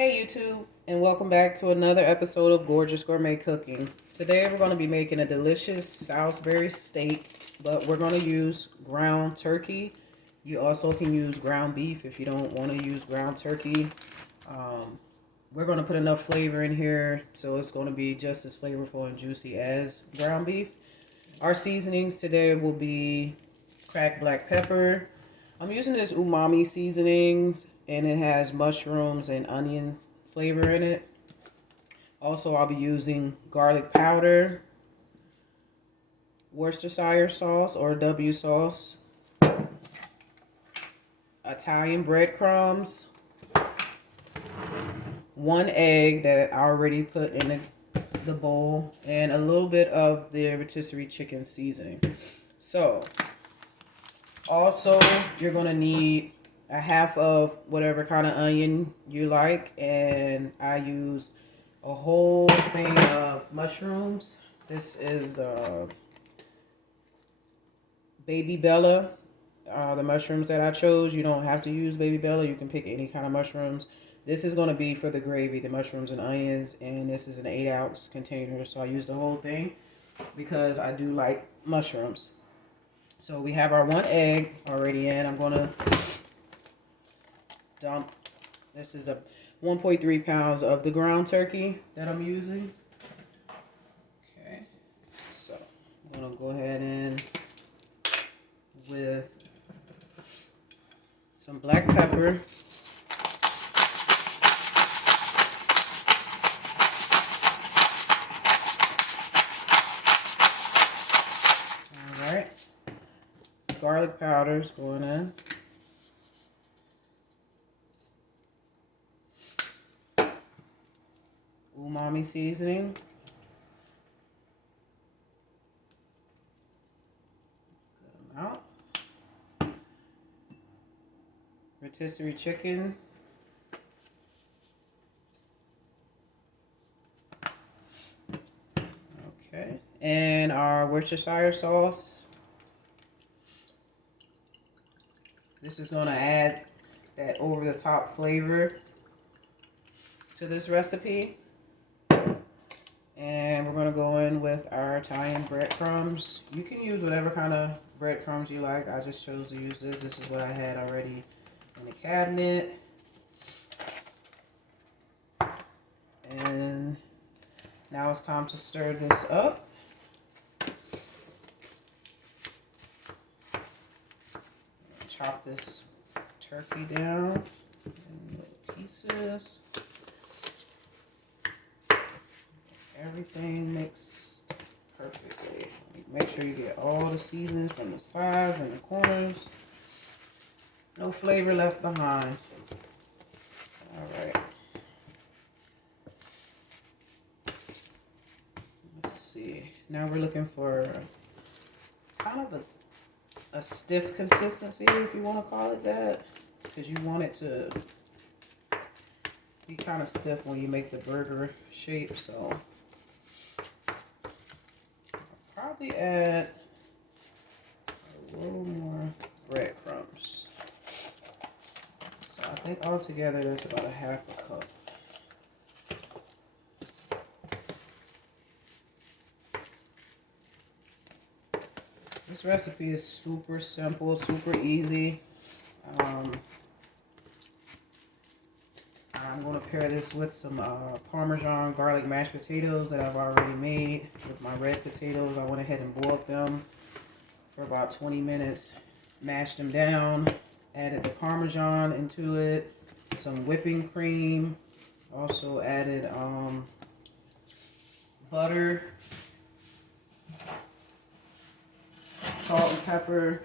Hey YouTube, and welcome back to another episode of Gorgeous Gourmet Cooking. Today we're going to be making a delicious Salisbury steak, but we're going to use ground turkey. You also can use ground beef if you don't want to use ground turkey. We're going to put enough flavor in here so it's going to be just as flavorful and juicy as ground beef. Our seasonings today will be cracked black pepper. I'm using this Umami seasonings, and it has mushrooms and onion flavor in it. Also, I'll be using garlic powder, Worcestershire sauce or W sauce, Italian breadcrumbs, 1 egg that I already put in the bowl, and a little bit of the rotisserie chicken seasoning. So, also, you're going to need a half of whatever kind of onion you like, and I use a whole thing of mushrooms. This is Baby Bella, the mushrooms that I chose. You don't have to use Baby Bella. You can pick any kind of mushrooms. This is going to be for the gravy, the mushrooms and onions, and this is an 8-ounce container, so I used the whole thing because I do like mushrooms. So we have our 1 egg already in. I'm going to dump, this is a 1.3 pounds of the ground turkey that I'm using. Okay, so I'm going to go ahead and with some black pepper. All right, garlic powder's going in. Umami seasoning. Good amount. Rotisserie chicken. Okay. And our Worcestershire sauce. This is going to add that over-the-top flavor to this recipe. And we're going to go in with our Italian breadcrumbs. You can use whatever kind of breadcrumbs you like. I just chose to use this. This is what I had already in the cabinet. And now it's time to stir this up. Chop this turkey down in little pieces. Everything mixed perfectly. Make sure you get all the seasonings from the sides and the corners. No flavor left behind. All right. Let's see. Now we're looking for kind of a stiff consistency, if you want to call it that, because you want it to be kind of stiff when you make the burger shape. So probably add a little more breadcrumbs. So I think altogether that's about a half a cup. This recipe is super simple, super easy. I'm going to pair this with some Parmesan garlic mashed potatoes that I've already made with my red potatoes. I went ahead and boiled them for about 20 minutes, mashed them down, added the Parmesan into it, some whipping cream, also added butter, salt and pepper.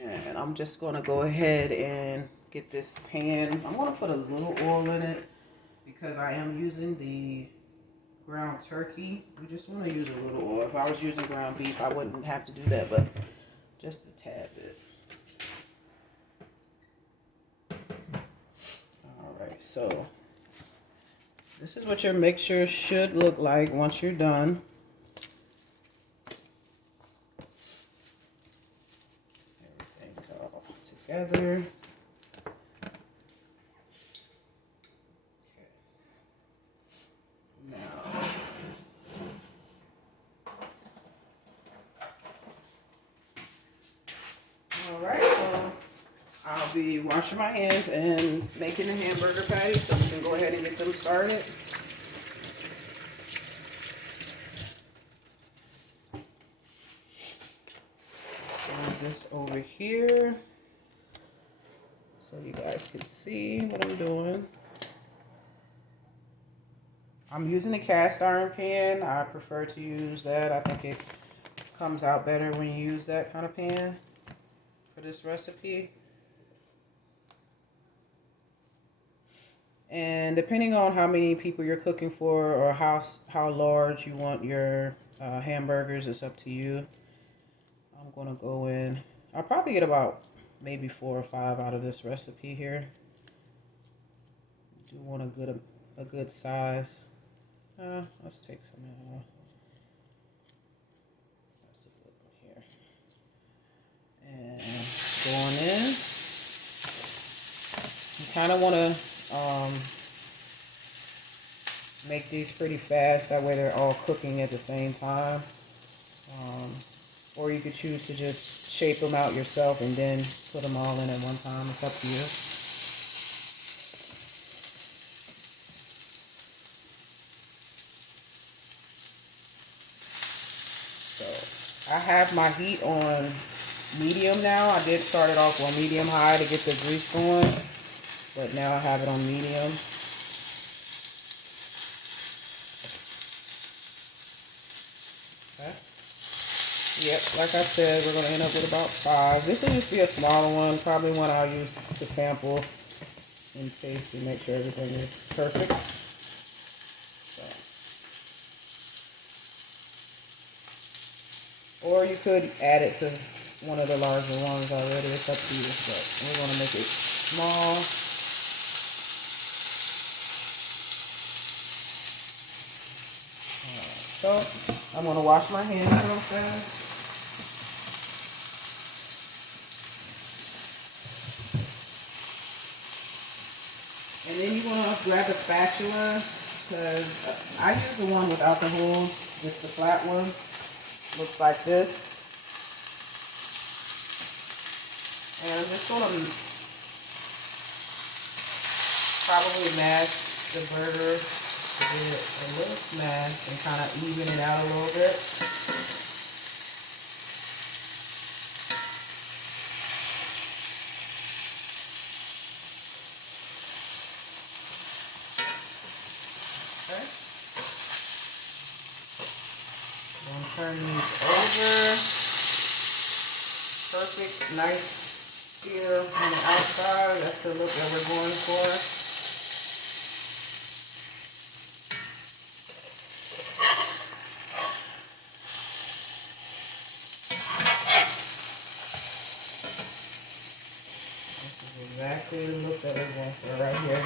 And I'm just going to go ahead and get this pan. I'm going to put a little oil in it because I am using the ground turkey. We just want to use a little oil. If I was using ground beef, I wouldn't have to do that, but just a tad bit. Alright, so this is what your mixture should look like once you're done. Everything's all together. be washing my hands and making the hamburger patties, so we can go ahead and get them started. Move this over here so you guys can see what I'm doing. I'm using a cast iron pan. I prefer to use that. I think it comes out better when you use that kind of pan for this recipe. And depending on how many people you're cooking for or how large you want your hamburgers, it's up to you. I'm gonna go in. I'll probably get about maybe 4 or 5 out of this recipe here. Do want a good size. Let's take some out. That's a good one here. And going in. You kind of want to make these pretty fast. That way they're all cooking at the same time. Or you could choose to just shape them out yourself and then put them all in at one time. It's up to you. So I have my heat on medium now. I did start it off on medium high to get the grease going, but now I have it on medium. Okay. Yep, like I said, we're going to end up with about 5. This will just be a smaller one, probably one I'll use to sample and taste and make sure everything is perfect. So. Or you could add it to one of the larger ones already. It's up to you, but we're going to make it small. So I'm going to wash my hands real fast. And then you want to grab a spatula, because I use the one without the holes, just the flat one. Looks like this. And I'm just going to probably mash the burger to get it a little smashed and kind of even it out a little bit. Okay. I'm going to turn these over. Perfect, nice sear on the outside. That's the look that we're going for. This is exactly the look that we're going for right here.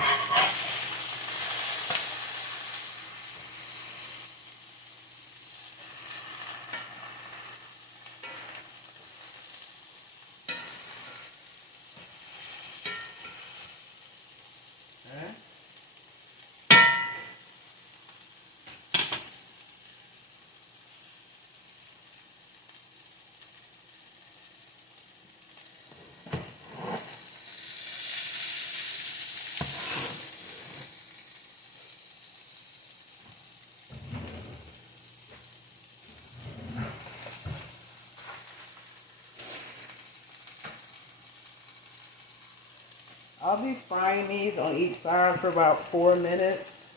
I'll be frying these on each side for about 4 minutes.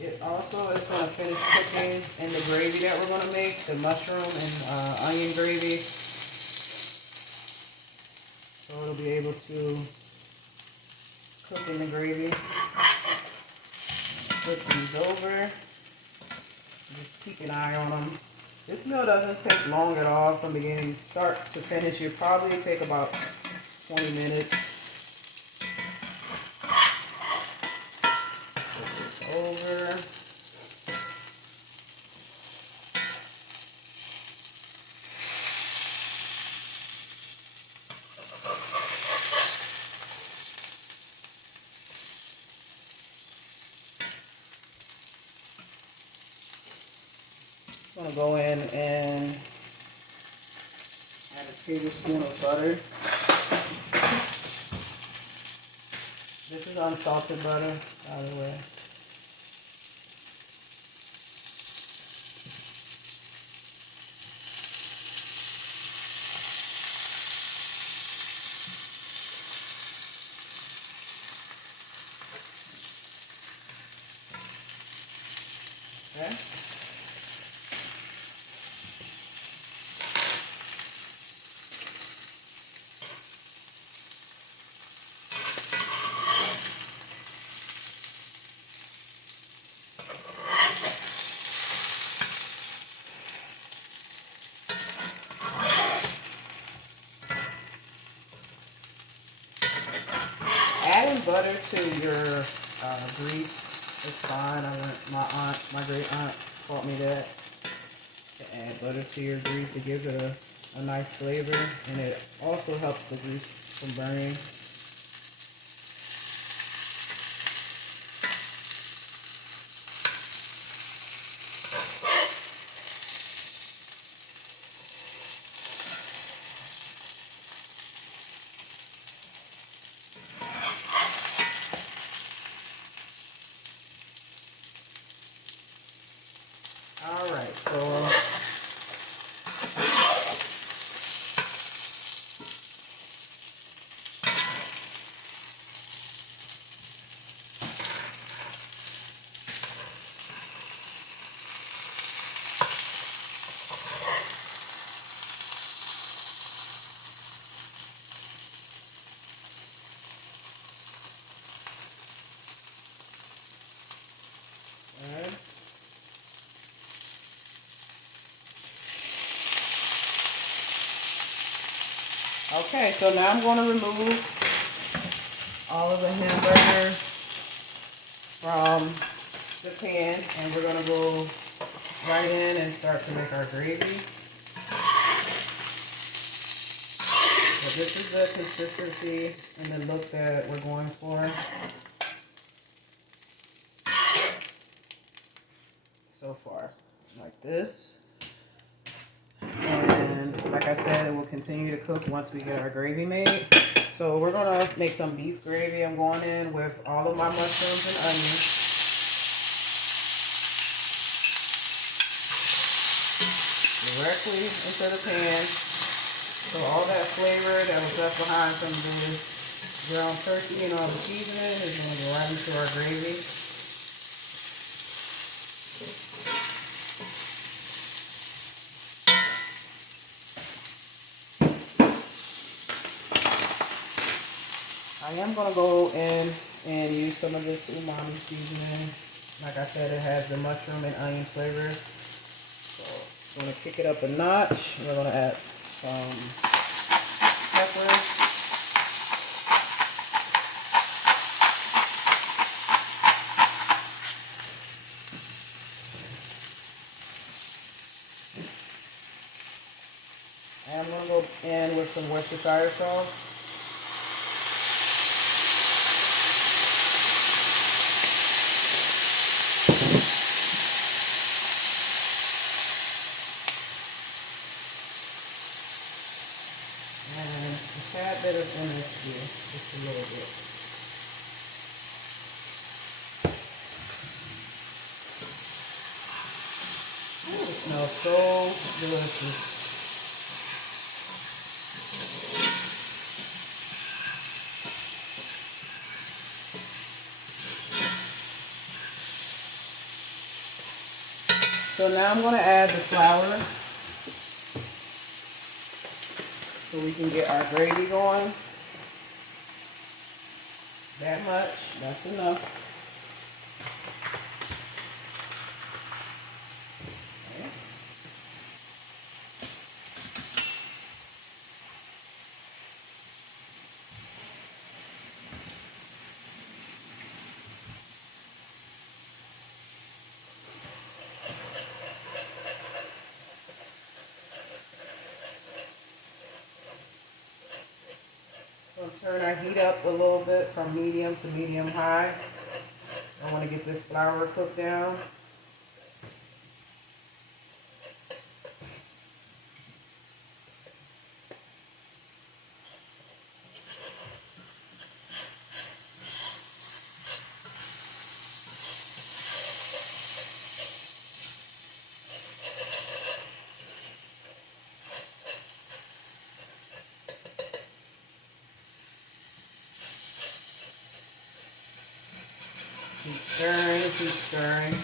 It also is going to finish cooking in the gravy that we're going to make, the mushroom and onion gravy. So it'll be able to cook in the gravy. Flip these over. Just keep an eye on them. This meal doesn't take long at all from beginning start to finish. You'll probably take about 20 minutes. Flip this over. I'm going to go in and add a tablespoon of butter. This is unsalted butter, by the way. Okay. Adding butter to your grease is fine. My great aunt taught me that, to add butter to your grease. It gives it a nice flavor, and it also helps the grease from burning. Alright, so alright. Okay, so now I'm going to remove all of the hamburger from the pan, and we're going to go right in and start to make our gravy. So this is the consistency and the look that we're going for. So far, like this. And like I said, it will continue to cook once we get our gravy made. So we're gonna make some beef gravy. I'm going in with all of my mushrooms and onions. Directly into the pan. So all that flavor that was left behind from the ground turkey and all the seasoning is gonna go right into our gravy. I am going to go in and use some of this umami seasoning. Like I said, it has the mushroom and onion flavor. So I'm going to kick it up a notch. We're going to add some pepper. And I'm going to go in with some Worcestershire sauce. And a tad bit of MSG, just a little bit. Ooh, it smells so delicious. So now I'm going to add the flour so we can get our gravy going. That much, that's enough. Okay. We'll turn our heat up a little bit from medium to medium high. I want to get this flour cooked down. Keep stirring, keep stirring.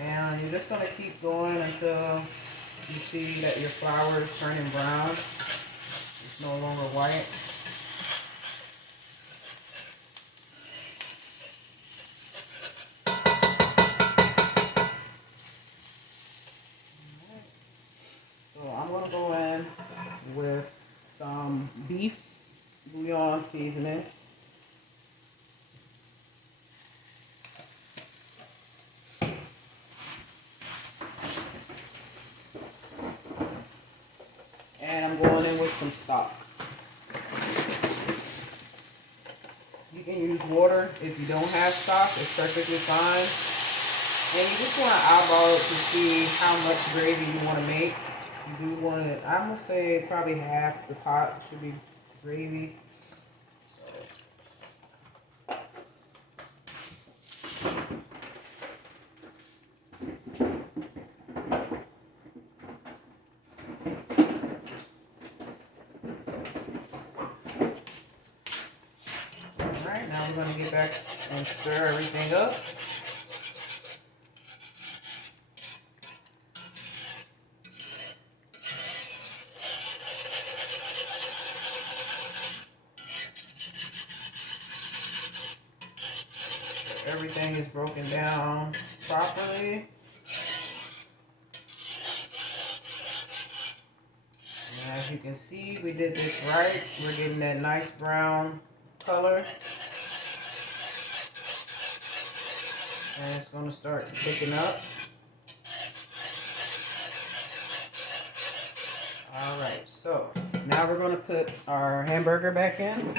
And you're just going to keep going until you see that your flour is turning brown. It's no longer white. So I'm going to go in with some beef bouillon seasoning. And I'm going in with some stock. You can use water if you don't have stock. It's perfectly fine. And you just want to eyeball it to see how much gravy you want to make. You do want it, I'm going to say probably half the pot should be gravy. Alright, now we're going to get back and stir everything up. Everything is broken down properly. And as you can see, we did this right. We're getting that nice brown color. And it's going to start cooking up. Alright, so now we're going to put our hamburger back in.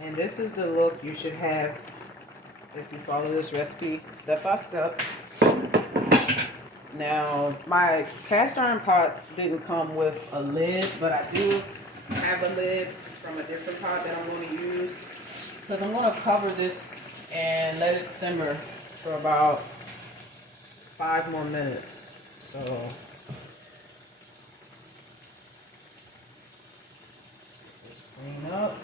And this is the look you should have if you follow this recipe step by step. Now, my cast iron pot didn't come with a lid, but I do have a lid from a different pot that I'm going to use, because I'm going to cover this and let it simmer for about 5 more minutes. So just clean up.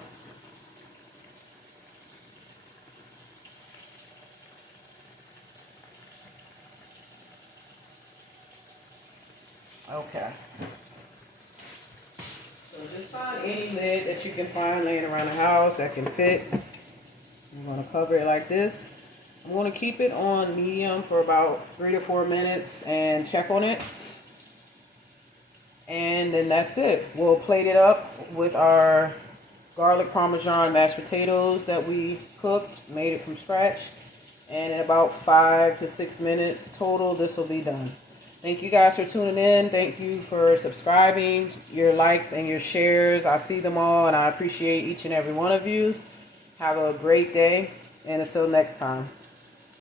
Okay. So just find any lid that you can find laying around the house that can fit. I'm going to cover it like this. I'm going to keep it on medium for about 3 to 4 minutes and check on it. And then that's it. We'll plate it up with our garlic Parmesan mashed potatoes that we cooked, made it from scratch. And in about 5 to 6 minutes total, this will be done. Thank you guys for tuning in. Thank you for subscribing, your likes and your shares. I see them all and I appreciate each and every one of you. Have a great day, and until next time.